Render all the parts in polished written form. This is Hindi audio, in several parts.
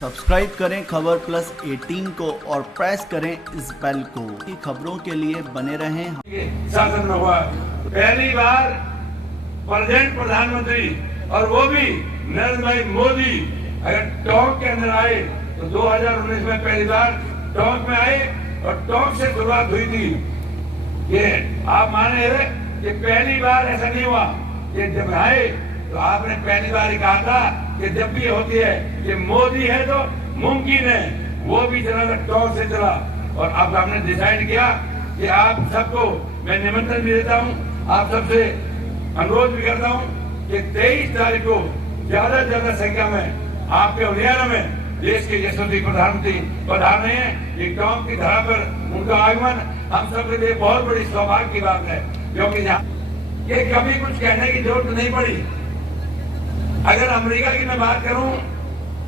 सब्सक्राइब करें खबर प्लस 18 को और प्रेस करें इस बेल को। खबरों के लिए बने रहें। शासन में हुआ पहली बार प्रेजेंट प्रधानमंत्री और वो भी नरेंद्र भाई मोदी अगर टॉक के अंदर आए तो 2019 में पहली बार टॉक में आए और टॉक से शुरुआत हुई थी। ये आप माने कि पहली बार ऐसा नहीं हुआ। ये जब आए तो आपने पहली बार ही कहा था कि जब भी होती है कि मोदी है तो मुमकिन है, वो भी चला टॉक से चला। और अब हमने डिसाइड किया कि आप सबको मैं निमंत्रण भी देता हूँ, आप सबसे अनुरोध भी करता हूँ कि 23 तारीख को ज्यादा से ज्यादा संख्या में आपके हरियाणा में देश के यशस्वी प्रधानमंत्री पधार रहे हैं। ये टॉक की धरा पर उनका आगमन हम सबके लिए बहुत बड़ी सौभाग्य की बात है, क्योंकि ये कभी कुछ कहने की जरूरत नहीं पड़ी। अगर अमेरिका की मैं बात करूं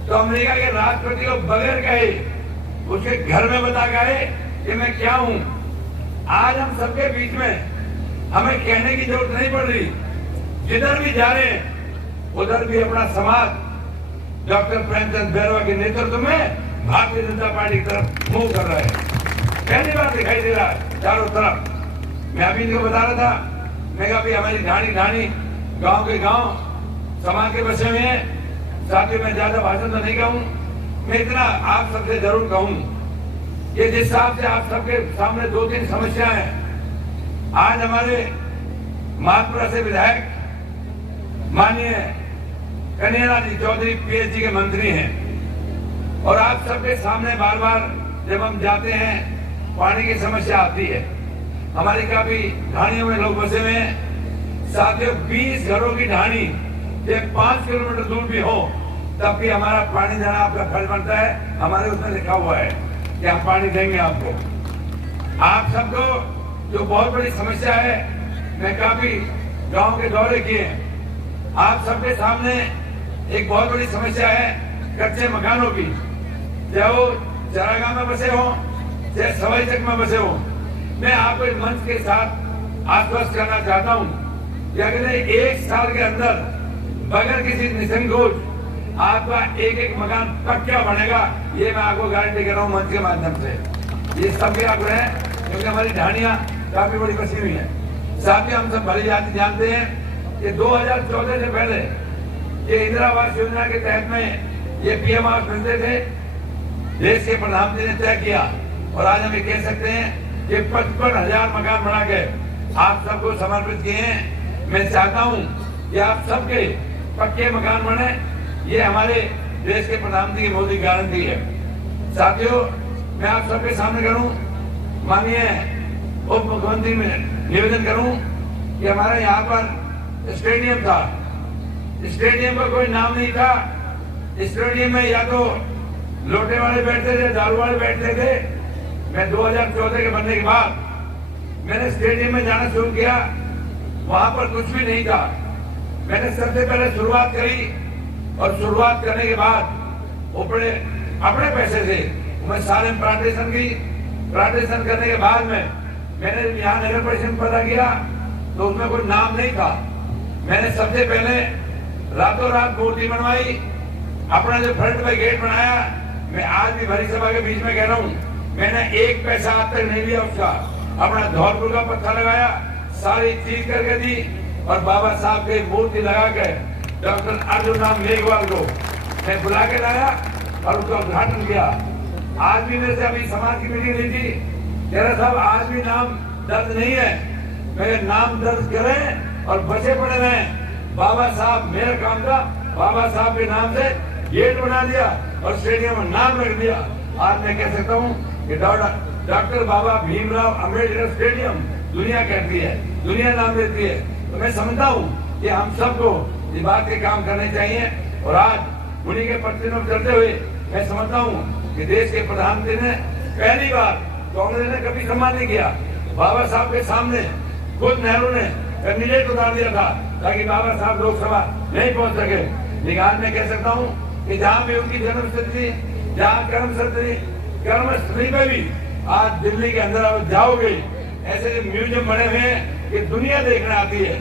तो अमेरिका के राष्ट्रपति को बगैर कहे उसके घर में बता गए कि मैं क्या हूं। आज हम सबके बीच में हमें कहने की जरूरत नहीं पड़ रही। जिधर भी जा रहे हैं उधर भी अपना समाज डॉक्टर प्रेमचंद बैरवा के नेतृत्व में भारतीय जनता पार्टी की तरफ मुंह कर रहा है। पहली बार दिखाई दे रहा है चारों तरफ। मैं अभी इनको बता रहा था, मैं कहा हमारी ढाणी ढाणी गांव के गांव समाज के बसे हुए हैं। साथियों मैं ज्यादा भाषण तो नहीं कहूं, मैं इतना आप सबसे जरूर कहूं, ये जिस हिसाब से आप सबके सामने 2-3 समस्याएं हैं। आज हमारे मातपुरा से विधायक माननीय कन्हैयालाल चौधरी पीएचडी के मंत्री हैं, और आप सबके सामने बार बार जब हम जाते हैं पानी की समस्या आती है। हमारी काफी ढाणियों में लोग बसे हुए हैं। साथियों 20 घरों की ढाणी 5 किलोमीटर दूर भी हो तब भी हमारा पानी देना आपका फर्ज बनता है। हमारे उसमें लिखा हुआ है कि हम पानी देंगे आपको। आप सबको जो बहुत बड़ी समस्या है, मैं काफी गांव के दौरे किए हैं। आप सबके सामने एक बहुत बड़ी समस्या है कच्चे मकानों की, चाहे वो चरागाह में बसे हो चाहे सवाई चक में बसे हो। मैं आपको इस मंच के साथ आश्वस्त करना चाहता हूँ कि अगले 1 साल के अंदर बगैर किसी निसंकोच आपका एक मकान पक्का बनेगा। ये मैं आपको गारंटी कर रहा हूँ मंच के माध्यम से। ये सबके आग्रह है, क्योंकि हमारी ढाणियां काफी बड़ी बसी हुई है। साथ ही हम सब भली जानते हैं कि 2014 से पहले ये इंदिरा आवास योजना के तहत में ये पीएम आवास मिलते थे। देश के प्रधानमंत्री ने तय किया और आज हम ये कह सकते हैं कि 55,000 मकान बना के आप सबको समर्पित किए हैं। मैं चाहता हूँ कि आप सबके पक्के मकान बने। ये हमारे देश के प्रधानमंत्री की मोदी गारंटी है। साथियों मैं आप सबके सामने करूं, माननीय उप मुख्यमंत्री में निवेदन करूं कि हमारा यहाँ पर स्टेडियम था, स्टेडियम का कोई नाम नहीं था। स्टेडियम में या तो लोटे वाले बैठते थे, दारू वाले बैठते थे। मैं 2014 के बनने के बाद मैंने स्टेडियम में जाना शुरू किया, वहां पर कुछ भी नहीं था। मैंने सबसे पहले शुरुआत करी और शुरुआत करने के बाद अपने पैसे से मैं सारे प्लांटेशन की। प्लांटेशन करने के बाद में मैंने यहाँ नगर परिषद पता किया तो उसमें कोई नाम नहीं था। मैंने सबसे पहले रातों रात मूर्ति बनवाई, अपना जो फ्रंट में गेट बनाया। मैं आज भी भरी सभा के बीच में कह रहा हूँ, मैंने 1 पैसा आज तक नहीं लिया उसका। अपना धौलपुर का पत्थर लगाया, सारी चीज करके दी और बाबा साहब की मूर्ति लगा के डॉक्टर अर्जुन राम मेघवाल को मैं बुला के लाया और उसका उद्घाटन किया। आज भी मेरे से अभी समाज की मीटिंग ली थी, कह रहा साहब आज भी नाम दर्ज नहीं है। मैं नाम दर्ज करें और बचे पड़े रहे। बाबा साहब मेरा काम था, बाबा साहब के नाम से गेट बना दिया और स्टेडियम में नाम रख दिया। आज मैं कह सकता हूँ कि डॉक्टर बाबा भीमराव अम्बेडकर स्टेडियम दुनिया कहती है, दुनिया नाम देती है। तो मैं समझता हूँ कि हम सबको इस बात के काम करने चाहिए। और आज उन्हीं के प्रतिदिन चलते हुए मैं समझता हूँ कि देश के प्रधानमंत्री ने पहली बार, कांग्रेस ने कभी सम्मान नहीं किया, बाबा साहब के सामने खुद नेहरू ने कैंडिडेट उतार दिया था ताकि बाबा साहब लोकसभा नहीं पहुंच सके। लेकिन आज मैं कह सकता हूँ कि जहाँ भी उनकी जन्मस्थली, जहाँ कर्मस्थली पे भी आज दिल्ली के अंदर आप जाओगे, ऐसे म्यूजियम बने हुए हैं कि दुनिया देखने आती है।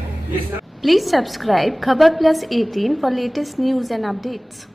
Please subscribe Khabar Plus 18 for latest news and updates.